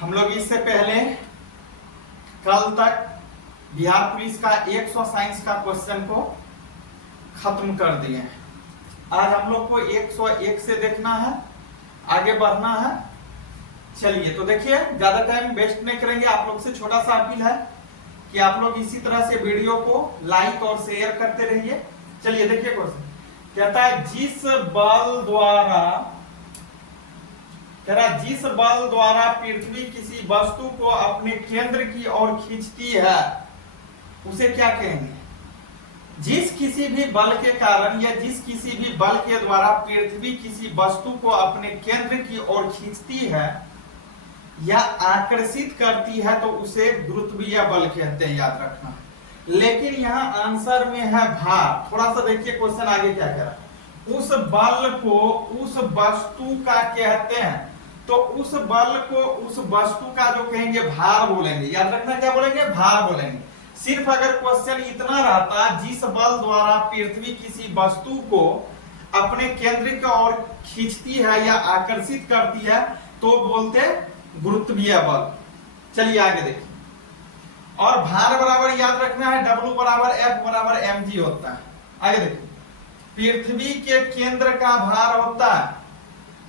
हम लोग इससे पहले कल तक बिहार पुलिस का 100 साइंस का क्वेश्चन को खत्म कर दिए हैं। आज हम लोग को 101 से देखना है, आगे बढ़ना है। चलिए तो देखिए, ज्यादा टाइम वेस्ट नहीं करेंगे। आप लोग से छोटा सा अपील है कि आप लोग इसी तरह से वीडियो को लाइक और शेयर करते रहिए। चलिए देखिए क्वेश्चन कहता है, जिस बल द्वारा पृथ्वी किसी वस्तु को अपने केंद्र की ओर खींचती है उसे क्या कहेंगे? जिस किसी भी बल के कारण या जिस किसी भी बल के द्वारा पृथ्वी किसी वस्तु को अपने केंद्र की ओर खींचती है या आकर्षित करती है तो उसे गुरुत्वीय बल कहते हैं, याद रखना। लेकिन यहाँ आंसर में है भार। थोड़ा सा देखिए क्वेश्चन आगे क्या कह रहा है। उस बल को उस वस्तु का कहते हैं, तो उस बल को उस वस्तु का जो कहेंगे भार बोलेंगे। याद रखना, क्या बोलेंगे? भार बोलेंगे। सिर्फ अगर क्वेश्चन इतना रहता, जिस बल द्वारा पृथ्वी किसी वस्तु को अपने केंद्र की ओर खींचती है या आकर्षित करती है तो बोलते गुरुत्वीय बल। चलिए आगे देखिए। और भार बराबर याद रखना है W बराबर F बराबर mg होता है। आगे देखिए, पृथ्वी के केंद्र का भार होता है,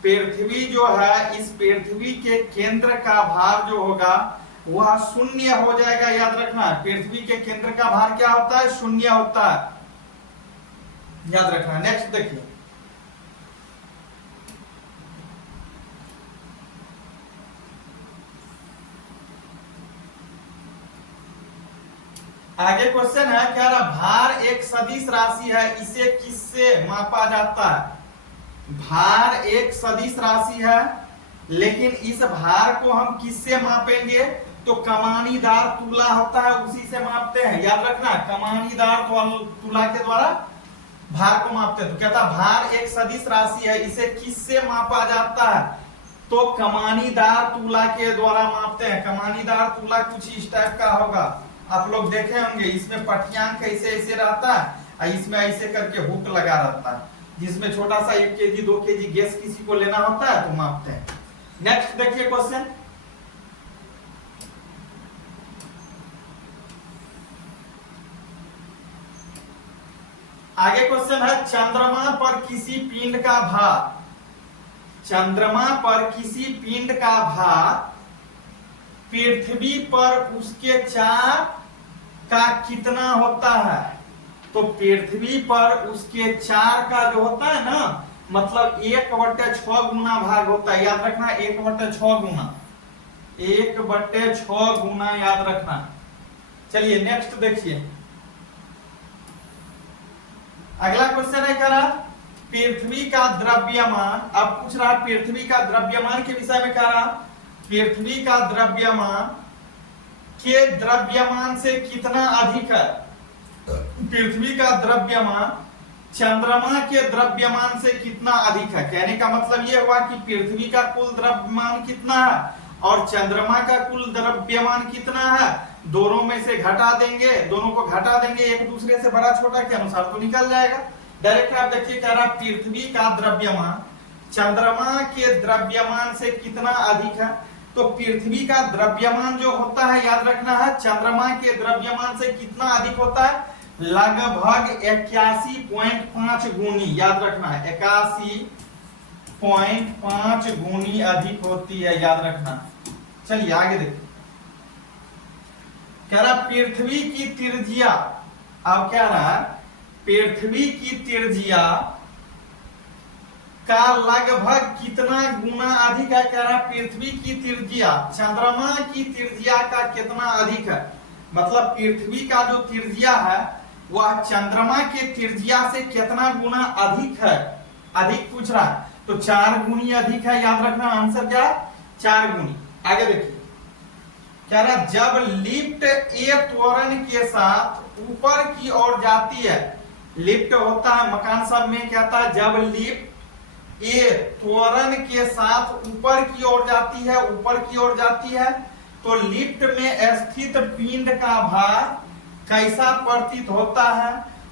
पृथ्वी जो है, इस पृथ्वी के केंद्र का भार जो होगा वह शून्य हो जाएगा। याद रखना है, पृथ्वी के केंद्र का भार क्या होता है? शून्य होता है, याद रखना। नेक्स्ट देखिए, आगे क्वेश्चन है, क्या रहा? भार एक सदिश राशि है, इसे किससे मापा जाता है? भार एक सदिश राशि है, लेकिन इस भार को हम किससे मापेंगे? तो कमानीदार तुला होता है, उसी से मापते हैं। याद रखना, कमानीदार तुला के द्वारा भार को मापते हैं। तो कहता भार एक सदिश राशि है, इसे किससे मापा जाता है? तो कमानीदार तुला के द्वारा मापते हैं। कमानीदार तुला कुछ इस टाइप का होगा, आप लोग देखे होंगे। इसमें पटियांक ऐसे ऐसे रहता है, इसमें ऐसे करके हुक लगा रहता है, जिसमें छोटा सा 1 kg 2 kg गैस किसी को लेना होता है तो मापते हैं। नेक्स्ट देखिए क्वेश्चन, आगे क्वेश्चन है, चंद्रमा पर किसी पिंड का भार, चंद्रमा पर किसी पिंड का भार पृथ्वी पर उसके चार का कितना होता है? तो पृथ्वी पर उसके चार का जो होता है ना, मतलब 1/6 गुना भाग होता है। याद रखना, 1/6 गुना, 1/6 गुना, याद रखना। चलिए नेक्स्ट देखिए, अगला क्वेश्चन है, कह रहा पृथ्वी का द्रव्यमान। अब पूछ रहा पृथ्वी का द्रव्यमान के विषय में। कह रहा पृथ्वी का द्रव्यमान के द्रव्यमान से कितना अधिक है? पृथ्वी का द्रव्यमान चंद्रमा के द्रव्यमान से कितना अधिक है? कहने का मतलब यह हुआ कि पृथ्वी का कुल द्रव्यमान कितना है और चंद्रमा का कुल द्रव्यमान कितना है, दोनों में से घटा देंगे, दोनों को घटा देंगे एक दूसरे से बड़ा छोटा के अनुसार तो निकल जाएगा डायरेक्ट। आप देखिए, कह रहा पृथ्वी का द्रव्यमान चंद्रमा के द्रव्यमान से कितना अधिक है? तो पृथ्वी का द्रव्यमान जो होता है, याद रखना है, चंद्रमा के द्रव्यमान से कितना अधिक होता है? लगभग 81.5 गुनी, याद रखना है, 81.5 गुनी अधिक होती है, याद रखना। चलिए आगे देखिए, कह रहा पृथ्वी की त्रिज्या। अब क्या रहा, पृथ्वी की त्रिज्या का लगभग कितना गुना अधिक है? कह रहा पृथ्वी की त्रिज्या चंद्रमा की त्रिज्या का कितना अधिक है, मतलब पृथ्वी का जो त्रिज्या है वह चंद्रमा के त्रिज्या से कितना गुना अधिक है? अधिक पूछ रहा है, तो 4 गुनी अधिक है, याद रखना। आंसर क्या है? 4 गुनी। आगे देखिए, कह रहा जब लिफ्ट ए त्वरण के साथ ऊपर की ओर जाती है, लिफ्ट होता है मकान सब में, कहता है जब लिफ्ट ए त्वरण के साथ ऊपर की ओर जाती है, ऊपर की ओर जाती है, तो लिफ्ट में स्थित पिंड का भार कैसा प्रतीत होता है?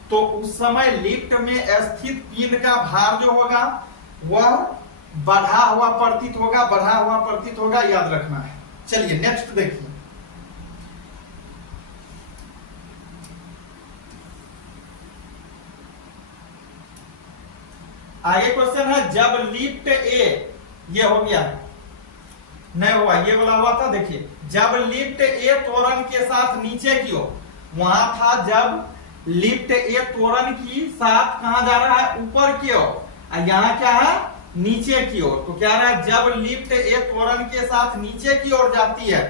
तो उस समय लिफ्ट में स्थित पिंड का भार जो होगा वह बढ़ा हुआ प्रतीत होगा, बढ़ा हुआ प्रतीत होगा, याद रखना है। चलिए नेक्स्ट देखिए, आगे क्वेश्चन है जब लिफ्ट ए, ये हो गया नहीं हुआ, ये वाला हुआ था। देखिए जब लिफ्ट ए त्वरण के साथ नीचे की ओर, वहां था जब लिफ्ट ए त्वरण की साथ कहां जा रहा है, ऊपर की ओर, यहां क्या है, नीचे की ओर। तो क्या रहा है, जब लिफ्ट ए त्वरण के साथ नीचे की ओर जाती है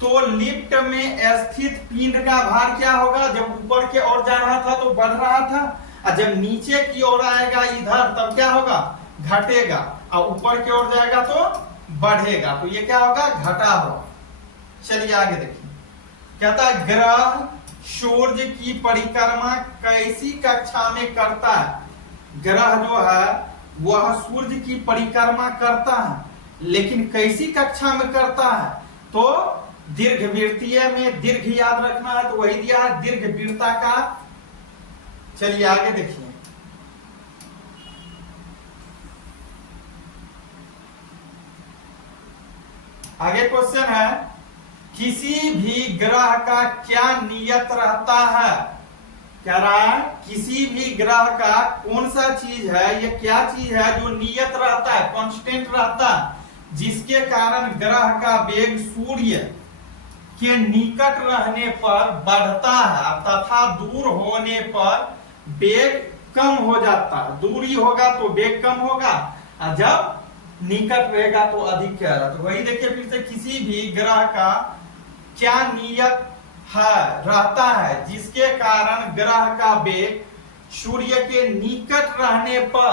तो लिफ्ट में स्थित पिंड का भार क्या होगा, जब ऊपर के ओर जा रहा था तो बढ़ रहा था, और जब नीचे की ओर आएगा इधर तब क्या होगा, घटेगा, और ऊपर की ओर जाएगा तो बढ़ेगा। तो ये क्या होगा, घटा होगा। चलिए आगे देखिए, कहता है ग्रह सूर्य की परिक्रमा कैसी कक्षा में करता है। ग्रह जो है वह सूर्य की परिक्रमा करता है, लेकिन कैसी कक्षा में करता है, तो दीर्घवृत्तीय में, दीर्घ याद रखना है तो वही दिया है, दीर्घवृत्ताकार। चलिए आगे देखिए, आगे क्वेश्चन है किसी भी ग्रह का क्या नियत रहता है। क्या रहा है, किसी भी ग्रह का कौन सा चीज है, ये क्या चीज है जो नियत रहता है, कांस्टेंट रहता है, जिसके कारण ग्रह का वेग सूर्य के निकट रहने पर बढ़ता है तथा दूर होने पर वेग कम हो जाता है। दूरी होगा तो वेग कम होगा, और जब निकट रहेगा तो अधिक क्या रहा। तो वही देखिए फिर से, किसी भी ग्रह का क्या नियत है, रहता है, जिसके कारण ग्रह का वेग सूर्य के निकट रहने पर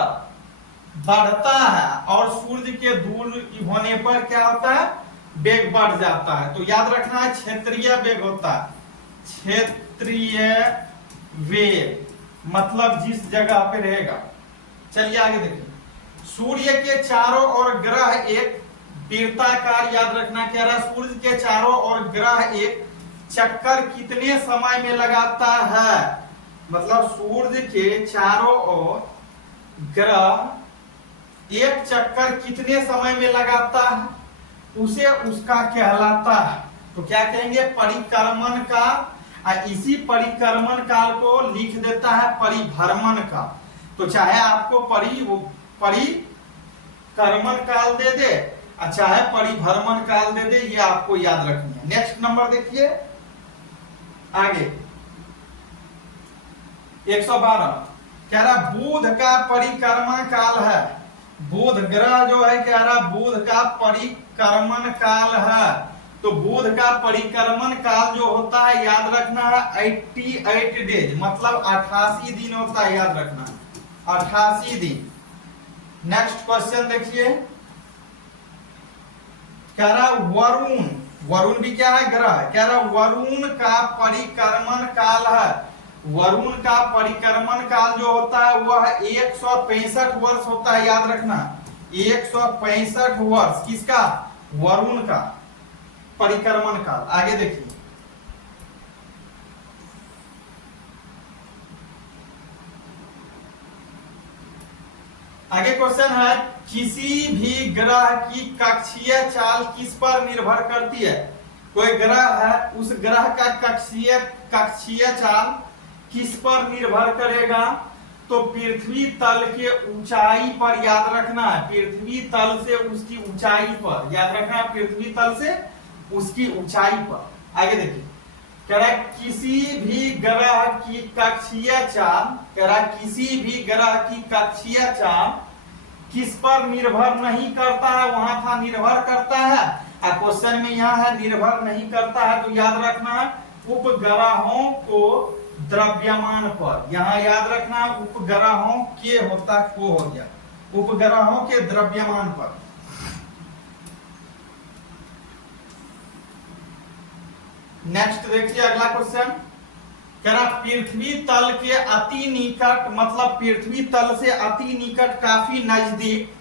बढ़ता है और सूर्य के दूर होने पर क्या होता है, वेग बढ़ जाता है। तो याद रखना है क्षेत्रीय वेग होता है, क्षेत्रीय वेग मतलब जिस जगह पे रहेगा। चलिए आगे देखिए, सूर्य के चारों ओर ग्रह एक वृत्ताकार, याद रखना क्या रहा, सूर्य के चारों ओर ग्रह एक चक्कर कितने समय में लगाता है। मतलब सूर्य के चारों ओर ग्रह एक चक्कर कितने समय में लगाता है, उसे उसका कहलाता है। तो क्या कहेंगे, परिक्रमण काल। इसी परिक्रमण काल को लिख देता है परिभ्रमण काल। तो चाहे आपको परिक्रमण काल दे दे, चाहे परिभ्रमण काल दे दे, ये आपको याद रखनी है। नेक्स्ट नंबर देखिए आगे 112, कह रहा बुध का परिक्रमण काल है। बुध ग्रह जो है कह रहा बुध का परिक्रमण काल है। तो बुध का परिक्रमण काल जो होता है याद रखना है 88 डेज, मतलब 88 दिन होता है, याद रखना 88 दिन। नेक्स्ट क्वेश्चन देखिए, कह रहा वरुण, वरुण भी क्या है, ग्रह है। कह रहा वरुण का परिक्रमण काल है। वरुण का परिक्रमण काल जो होता है वह 165 वर्ष होता है, याद रखना 165 वर्ष। किसका, वरुण का परिक्रमण काल। आगे देखिए, आगे क्वेश्चन है किसी भी ग्रह की कक्षीय चाल किस पर निर्भर करती है। कोई ग्रह है, उस ग्रह का कक्षीय चाल किस पर निर्भर करेगा, तो पृथ्वी तल के ऊंचाई पर, याद रखना है पृथ्वी तल से उसकी ऊंचाई पर, याद रखना है पृथ्वी तल से उसकी ऊंचाई पर। आगे देखिए, कह रहा किसी भी ग्रह की कक्षीय चाल, कह रहा किसी भी ग्रह की कक्षीय चाल किस पर निर्भर नहीं करता है, वहां था निर्भर करता है, और क्वेश्चन में यहां है निर्भर नहीं करता है। तो याद रखना है उपग्रहों को द्रव्यमान पर, यहां याद रखना उपग्रहों के होता को हो गया, उपग्रहों के द्रव्यमान पर। नेक्स्ट देखिए अगला क्वेश्चन, कह रहा पृथ्वी तल के अति निकट, मतलब पृथ्वी तल से अति निकट काफी नजदीक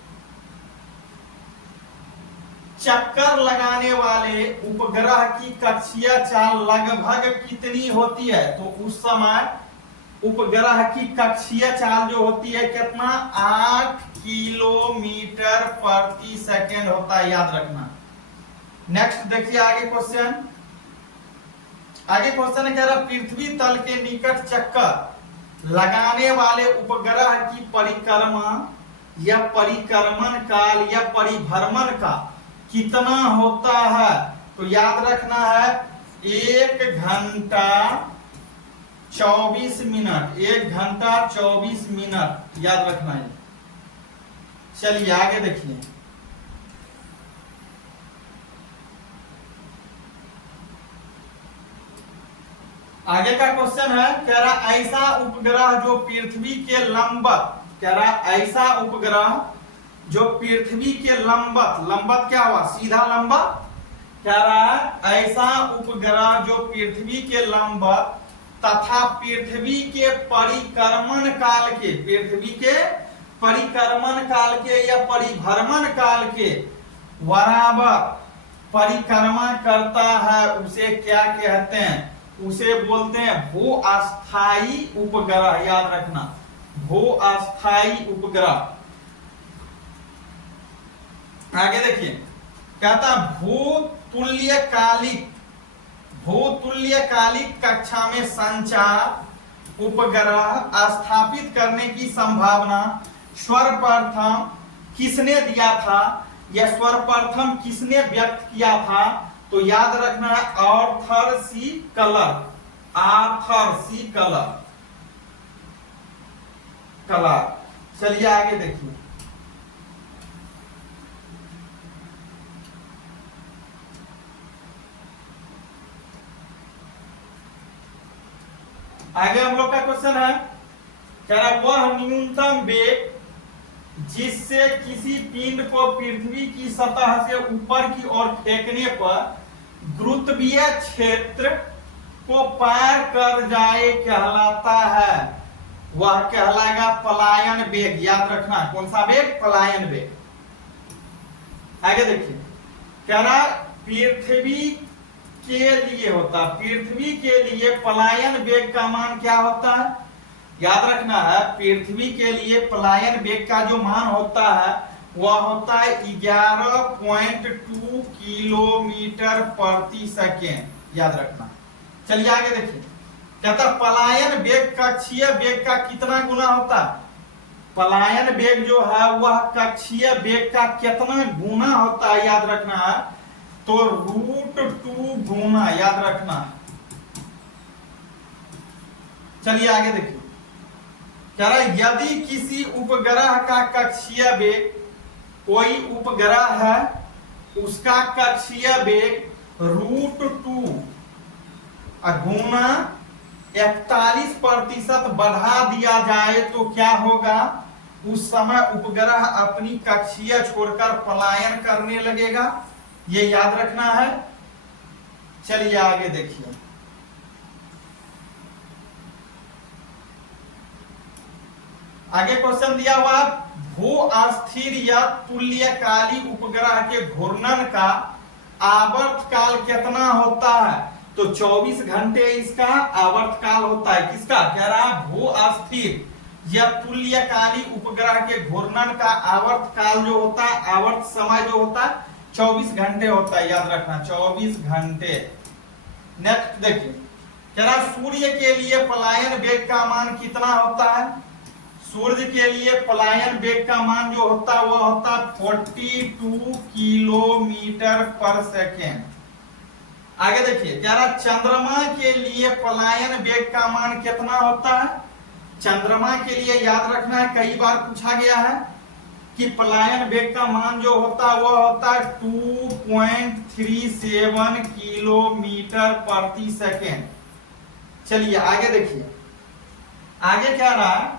चक्कर लगाने वाले उपग्रह की कक्षीय चाल लगभग कितनी होती है। तो उस समय उपग्रह की कक्षीय चाल जो होती है कितना, 8 किलोमीटर प्रति सेकेंड होता है, याद रखना नेक्स्ट देखिए आगे क्वेश्चन। आगे क्वेश्चन कह रहा पृथ्वी तल के निकट चक्कर लगाने वाले उपग्रह की परिक्रमा या परिक्रमण काल या परिभ्रमण का कितना होता है? तो याद रखना है 1 घंटा 24 मिनट, 1 घंटा 24 मिनट याद रखना है। चलिए आगे देखिए। आगे का क्वेश्चन है कह रहा ऐसा उपग्रह जो पृथ्वी के लंबवत, कह रहा ऐसा उपग्रह जो पृथ्वी के लंबवत, लंबवत क्या हुआ? सीधा लंबवत। कह रहा है ऐसा उपग्रह जो पृथ्वी के लंबवत तथा पृथ्वी के परिक्रमण काल के, पृथ्वी के परिक्रमण काल के या परिभ्रमण काल के बराबर परिक्रमा करता है, उसे क्या कहते हैं? उसे बोलते हैं भू-अस्थायी उपग्रह। याद रखना भू-अस्थायी उपग्रह। आगे देखिए कहता भूतुल्यकालिक, भूतुल्यकालिक कक्षा में संचार उपग्रह स्थापित करने की संभावना सर्वप्रथम किसने दिया था या सर्वप्रथम किसने व्यक्त किया था? तो याद रखना है Arthur C colour, Arthur C colour. चलिए आगे देखिए। आगे हम लोग का क्वेश्चन है कह रहा वह न्यूनतम वेग जिससे किसी पिंड को पृथ्वी की सतह से ऊपर की ओर फेंकने पर गुरुत्वीय क्षेत्र को पार कर जाए कहलाता है? वह कहलाएगा पलायन वेग। याद रखना कौन सा वेग? पलायन वेग। आगे देखिए कह रहा पृथ्वी के लिए होता, पृथ्वी के लिए पलायन वेग का मान क्या होता है? याद रखना है पृथ्वी के लिए पलायन वेग का जो मान होता है वह होता है 11.2 किलोमीटर प्रति सेकेंड। याद रखना। चलिए आगे देखिए कहता पलायन वेग कक्षीय वेग का कितना गुना होता है? पलायन वेग जो है वह कक्षीय वेग का कितना गुना होता है? याद रखना है तो √2 गुना। याद रखना। चलिए आगे देखिए कह रहा यदि किसी उपग्रह का कक्षीय वेग, कोई उपग्रह है उसका कक्षीय वेग √2 गुना 41% बढ़ा दिया जाए तो क्या होगा? उस समय उपग्रह अपनी कक्षीय छोड़कर पलायन करने लगेगा। ये याद रखना है। चलिए आगे देखिए। आगे क्वेश्चन दिया हुआ भू अस्थिर या तुल्यकाली उपग्रह के घूर्णन का आवर्त काल कितना होता है? तो 24 घंटे इसका आवर्त काल होता है। किसका? कह रहा भू अस्थिर या तुल्यकाली उपग्रह के घूर्णन का आवर्त काल जो होता है, आवर्त समय जो होता है 24 घंटे होता है। याद रखना 24 घंटे। नेक्स्ट देखिए कह रहा सूर्य के लिए पलायन वेग का मान कितना होता है? सूर्य के लिए पलायन वेग का मान जो होता है वह होता है 42 किलोमीटर पर सेकेंड। आगे देखिए कह रहा चंद्रमा के लिए पलायन वेग का मान कितना होता है? चंद्रमा के लिए याद रखना है कई बार पूछा गया है कि पलायन वेग का मान जो होता है वह होता है 2.37 किलोमीटर प्रति सेकेंड। चलिए आगे देखिए। आगे क्या रहा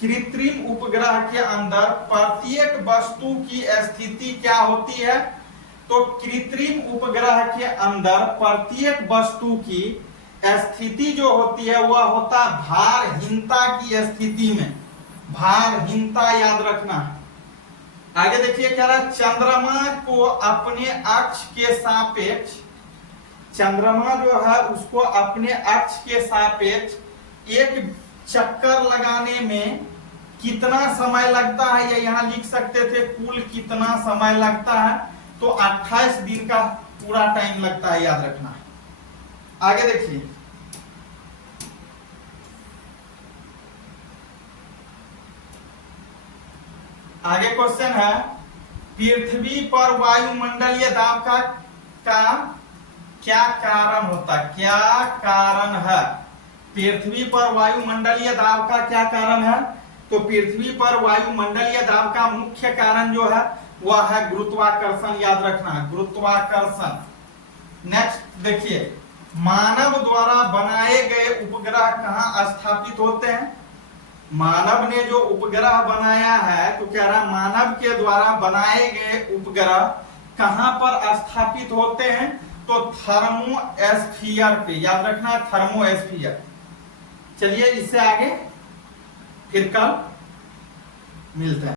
कृत्रिम उपग्रह के अंदर प्रत्येक वस्तु की स्थिति क्या होती है? तो कृत्रिम उपग्रह के अंदर प्रत्येक वस्तु की स्थिति जो होती है वह होता है भारहीनता की स्थिति में। भारहीनता याद रखना। आगे देखिए कह रहा चंद्रमा को अपने अक्ष के सापेक्ष, चंद्रमा जो है उसको अपने अक्ष के सापेक्ष एक चक्कर लगाने में कितना समय लगता है ये यहां लिख सकते थे, कुल कितना समय लगता है, तो 28 दिन का पूरा टाइम लगता है, याद रखना। आगे देखिए, आगे क्वेश्चन है, पृथ्वी पर वायुमंडलीय दाब का क्या कारण होता है, क्या कारण है? पृथ्वी पर वायुमंडलीय दाब का क्या कारण है? तो पृथ्वी पर वायुमंडलीय दाब का मुख्य कारण जो है वह है गुरुत्वाकर्षण, याद रखना, गुरुत्वाकर्षण। नेक्स्ट देखिए, मानव द्वारा बनाए गए उपग्रह कहां स्थापित होते हैं? मानव ने जो उपग्रह बनाया है, तो कह रहा मानव के द्वारा बनाए गए उपग्रह कहां पर स्थापित होते हैं? तो थर्मोस्फीयर पे, याद रखना, थर्मोस्फीयर। चलिए इससे आगे फिर कल मिलते हैं।